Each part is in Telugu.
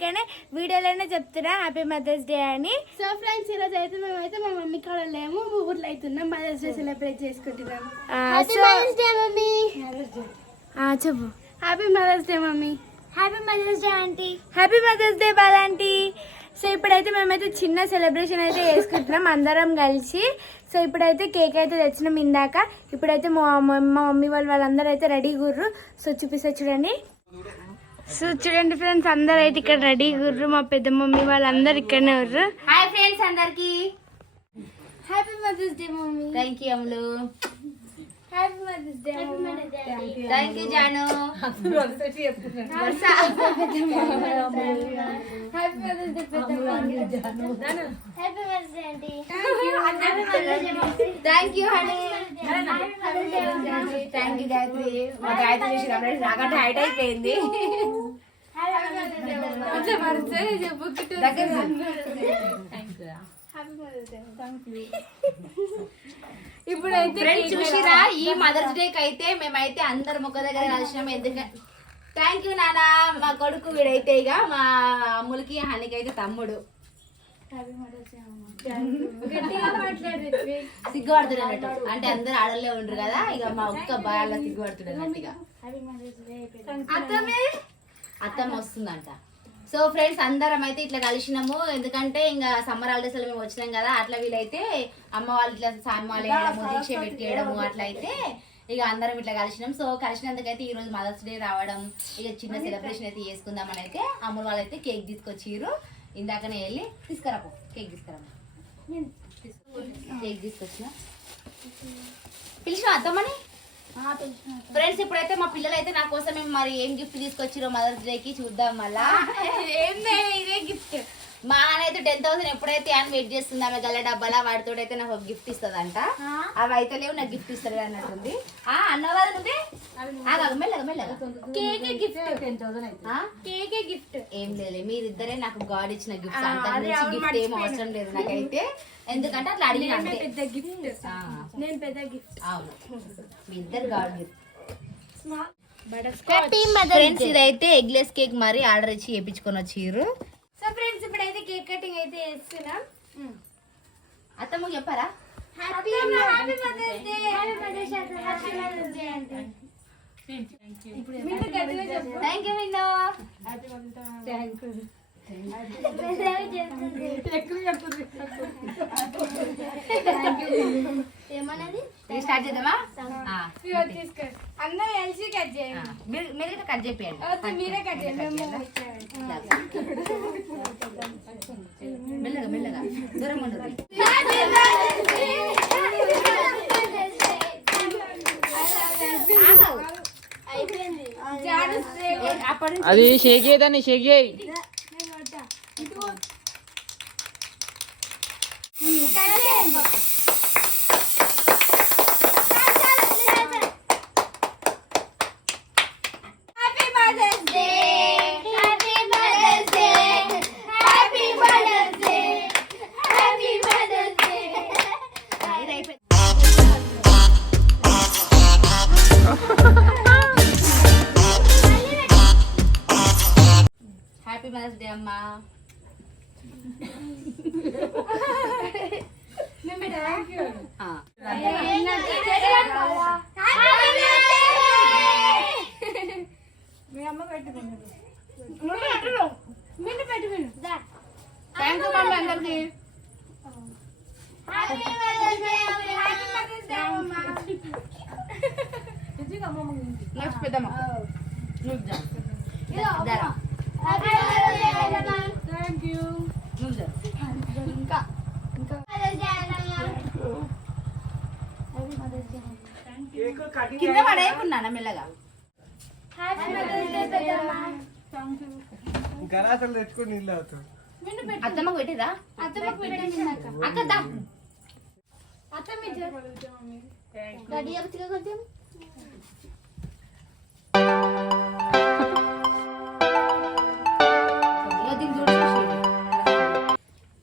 అందుకనే వీడియోలోనే చెప్తున్నా హ్యాపీ మదర్స్ డే అని. సో ఫ్రెండ్స్ ఈరోజు అయితే మేమైతే మా మమ్మీ కాడ లేము, ఊర్లో అవుతున్నాం, మదర్స్ డే సెలబ్రేట్ చేసుకుంటున్నాం. చెప్పు. Happy mother's day mummy. Happy mother's day aunty. Happy mother's day బాలాంటీ. సో ఇప్పుడైతే మేమైతే చిన్న సెలబ్రేషన్ అయితే చేసుకుంటున్నాం అందరం కలిసి. సో ఇప్పుడైతే కేక్ అయితే తెచ్చినాం ఇందాక. ఇప్పుడైతే మా మమ్మీ వాళ్ళందరూ అయితే రెడీ గుర్రు. సో చూపిస్తా చూడండి. సో చూడండి ఫ్రెండ్స్, అందరు అయితే ఇక్కడ రెడీ గుర్రు. మా పెద్ద మమ్మీ వాళ్ళందరూ ఇక్కడనే ఉర్రు. హాయ్ ఫ్రెండ్స్ అందరికి. Happy mother's day mummy. Thank you Ammulu. Happy mother's day. Thank you Janu. Happy mother's day happy mother's day aunty. Thank you honey. Thank you Gayatri. మా గాయత్రి చేసి నాకంటే హైట్ అయిపోయింది. ఇప్పుడైతే ఫ్రెండ్స్ చూసిరా, ఈ మదర్స్ డే కి అయితే మేమైతే అందరం ఒక దగ్గర కలిసినాం. ఎందుకంటే థ్యాంక్ యూ నాన్న. మా కొడుకు వీడైతే ఇక మా అమ్ములకి హనీకి అయితే తమ్ముడు. సిగ్గుపడుతున్నట్టు అంటే అందరు ఆడలే ఉండరు కదా, ఇక మా ఒక్క బాగా సిగ్గుపడుతున్నట్టు. ఇక అత్తమ్మ వస్తుందంట. సో ఫ్రెండ్స్ అందరం అయితే ఇట్లా కలిసినాము. ఎందుకంటే ఇంకా సమ్మర్ హాలిడేస్ లో మేము వచ్చినాం కదా, అట్లా వీలైతే అమ్మ వాళ్ళు ఇట్లా సామాన్లు వేయడము, దీక్ష పెట్టేయడము అట్లా అయితే ఇక అందరం ఇట్లా కలిసినాం. సో కలిసినందుకైతే ఈ రోజు మదర్స్ డే రావడం, ఇక చిన్న సెలబ్రేషన్ అయితే చేసుకుందామని అయితే అమ్మ వాళ్ళు అయితే కేక్ తీసుకొచ్చిర్రు. ఇందాకనే వెళ్ళి తీసుకురాపో కేక్ తీసుకురా. కేక్ తీసుకొచ్చిన పిలిచిన అత్తమ్మని. ఫ్రెండ్స్ ఇప్పుడైతే మా పిల్లలు అయితే నా కోసం మరి ఏం గిఫ్ట్ తీసుకొచ్చిరో మదర్స్ డే కి చూద్దాం. మళ్ళా ఇదే గిఫ్ట్. మా నాన్న అయితే 10,000 ఎప్పుడైతే అని వెయిట్ చేస్తుంది ఆమె గల్ల డబ్బాలా, వాడితో అయితే నాకు ఒక గిఫ్ట్ ఇస్తుందంట. అవి అయితే లేవు, నాకు గిఫ్ట్ ఇస్తాడు అన్నట్టుంది. అన్నవారు నువ్వే మెల్లగా మెల్లగా కేకే గిఫ్ట్. ఏం లేదు, మీరిద్దరే నాకు గాడ్ ఇచ్చిన గిఫ్ట్. అంత గిఫ్ట్ ఏం అవసరం లేదు నాకైతే, ఎందుకంటే అట్లా అడిగిన పెద్ద గిఫ్ట్. నేను పెద్ద గిఫ్ట్. అవును, మీ ఇద్దరు గాడ్ గిఫ్ట్. ఫ్రెండ్స్ ఇదైతే ఎగ్లెస్ కేక్ మరి ఆర్డర్ ఇచ్చి చేయించుకొని వచ్చిర్రు. సో ఫ్రెండ్స్ ఇప్పుడైతే కేక్ కటింగ్ అయితే చేస్తున్నాం. అత్తమ్మ చెప్పారా happy mother's day. Happy mother's day అంటే థ్యాంక్ యూ విన్నో. ఏమన్నది స్టార్ట్ చేద్దామా? అందరూ కలిసి కట్ చేయండి. మీరు కట్ చేయండి. మీరే కట్ చేయండి. మెల్లగా మెల్లగా దూరం ఉండదు. అది షేక్ చేయదాన్ని షేక్ చేయి. హ్యాపీ మదర్స్ డే అమ్మా. థ్యాంక్ యూ మమ్మీ అందరికి. నెక్స్ట్ పెద్దమ్మ కింద పడేయకున్నానా మెల్లగా. గలాసలు తెచ్చుకొని నీళ్ళు అవుతాం. అత్తమ్మకు పెట్టిరా? అత్తమ్మకు పెట్టండి. అక్కదా అత్తమ్మ రెడీ అవుతుంది కొంచెం.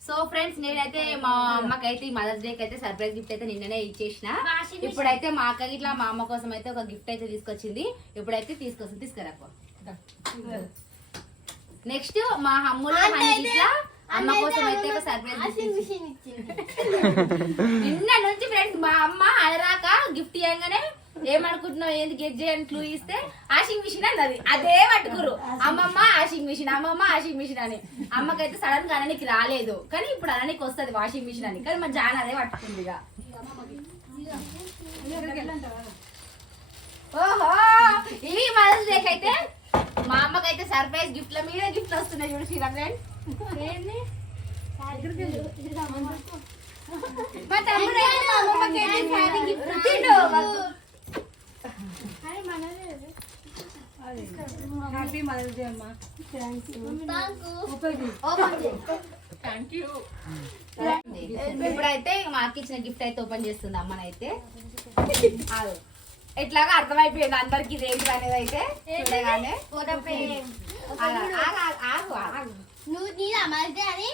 సో ఫ్రెండ్స్ నేనైతే మా అమ్మకైతే మదర్స్ డే కి అయితే సర్ప్రైజ్ గిఫ్ట్ అయితే నిన్ననే ఇచ్చేసిన. ఇప్పుడైతే మా అక్క ఇట్లా మా అమ్మ కోసం అయితే ఒక గిఫ్ట్ అయితే తీసుకొచ్చింది. ఇప్పుడైతే తీసుకొచ్చింది. తీసుకురాకు నెక్స్ట్ మా అమ్ములు ఇట్లా అమ్మ కోసం అయితే ఒక సర్ప్రైజ్ నిన్న నుంచి ఫ్రెండ్స్ మా అమ్మ అదరాక గిఫ్ట్ ఇవ్వగానే ఏమనుకుంటున్నావు ఏంది గెట్ చేయని క్లూ ఇస్తే వాషింగ్ మిషన్ అన్నది అదే పట్టుకురు అమ్మమ్మ వాషింగ్ మిషన్ అమ్మమ్మ వాషింగ్ మిషన్ అని అమ్మకైతే సడన్ గా అననికి రాలేదు కానీ ఇప్పుడు అననికి వస్తుంది వాషింగ్ మిషన్ అని కానీ మా జాన్ అదే పట్టుకుంది ఇక ఓహో ఇవి మదర్స్ డేకి అయితే మా అమ్మకైతే సర్ప్రైజ్ గిఫ్ట్ల మీద గిఫ్ట్లు వస్తున్నాయి చూడు శ్రీరా ఫ్రెండ్ మా తమ్ముడు హ్యాపీ మదర్స్ డే అమ్మా. ఇప్పుడైతే మాకు ఇచ్చిన గిఫ్ట్ అయితే ఓపెన్ చేస్తుంది అమ్మనైతే ఎట్లాగా అర్థమైపోయింది అందరికి ఇదేంటి అనేది అయితే చూడగానే నువ్వు నీ మదర్స్ డే అని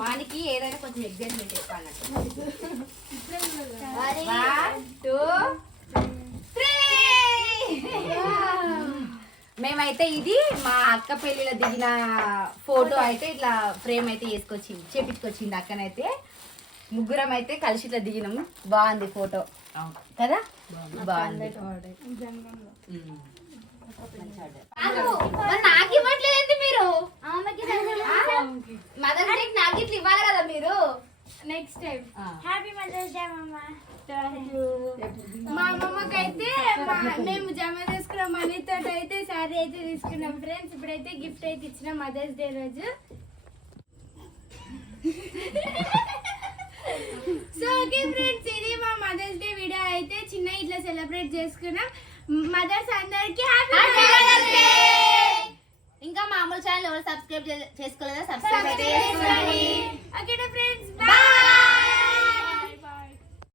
వానికి ఏదైనా కొంచెం ఎగ్జైట్మెంట్ ఎక్కువ అన్నట్టు 1 2 3 మేమైతే ఇది మా అక్క పెళ్లిలో దిగిన ఫోటో అయితే ఇట్లా ఫ్రేమ్ అయితే చేపించుకొచ్చింది అక్కనైతే ముగ్గురం అయితే కలిసి ఇట్లా దిగినాము బాగుంది ఫోటో కదా బాగుంది నాకు ఇవ్వట్లేదండి మీరు మదర్స్ డే నాకు ఇట్లా ఇవ్వాలి కదా మీరు next time happy mother's day mamma మా అమ్మమ్మకైతే మేము జమ చేసుకున్న మనీతో అయితే శారీ అయితే తీసుకున్నాం ఫ్రెండ్స్ ఇప్పుడైతే గిఫ్ట్ అయితే ఇచ్చిన మదర్స్ డే రోజు సో ఓకే ఫ్రెండ్స్ ఇది మా మదర్స్ డే వీడియో అయితే చిన్న ఇట్లా సెలబ్రేట్ చేసుకున్నాం మదర్స్ అందరికి హ్యాపీ మదర్స్ డే ఇంకా మామూలు ఛానల్ ఎవరు సబ్స్క్రైబ్ చేసుకోలేదా సబ్స్క్రైబ్ అయితే చేసుకోండి ఓకే ఫ్రెండ్స్ బాయ్